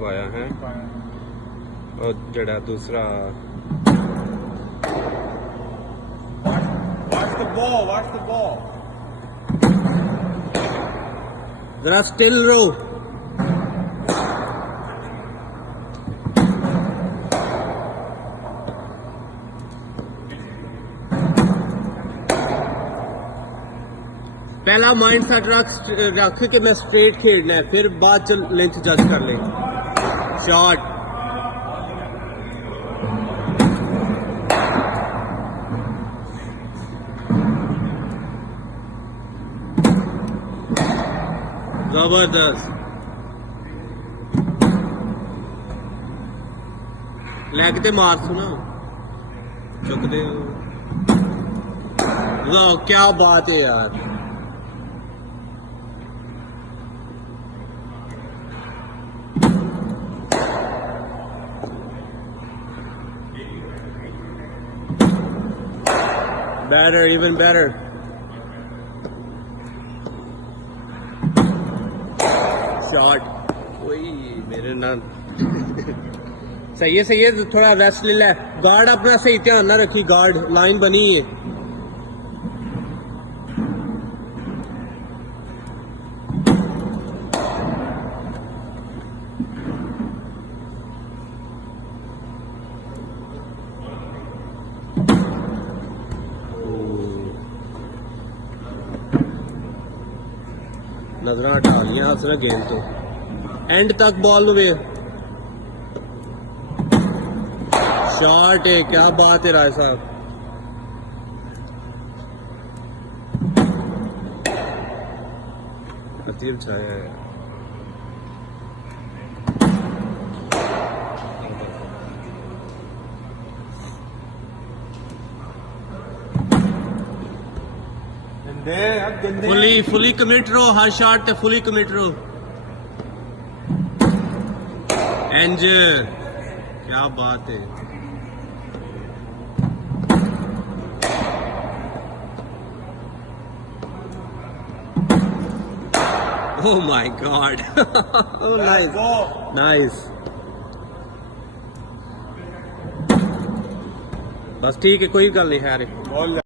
पाया है और जड़ा दूसरा watch the ball जरा स्टिल रो। पहला माइंड सेट रख के मैं स्ट्रेट खेलना है, फिर बाद च लेंथ जज कर ले। शॉट जबरदस्त, लैग ते मार सुना चुक दे। क्या बात है यार, better, even better. Shot. वही मेरे ना सही है सही है, थोड़ा रेस्ट ले ले। गार्ड अपना सही ध्यान ना रखी, गार्ड लाइन बनी है। नजर हटा लिया उसने गेंद तो एंड तक बॉल वे। शॉट है, क्या बात है राय साहब। अतीब छाया है। फुली कमिट रहो, हर शॉट पे फुली कमिट रहो। एंज क्या बात है, oh my God, nice nice. बस ठीक है, कोई गल नहीं है।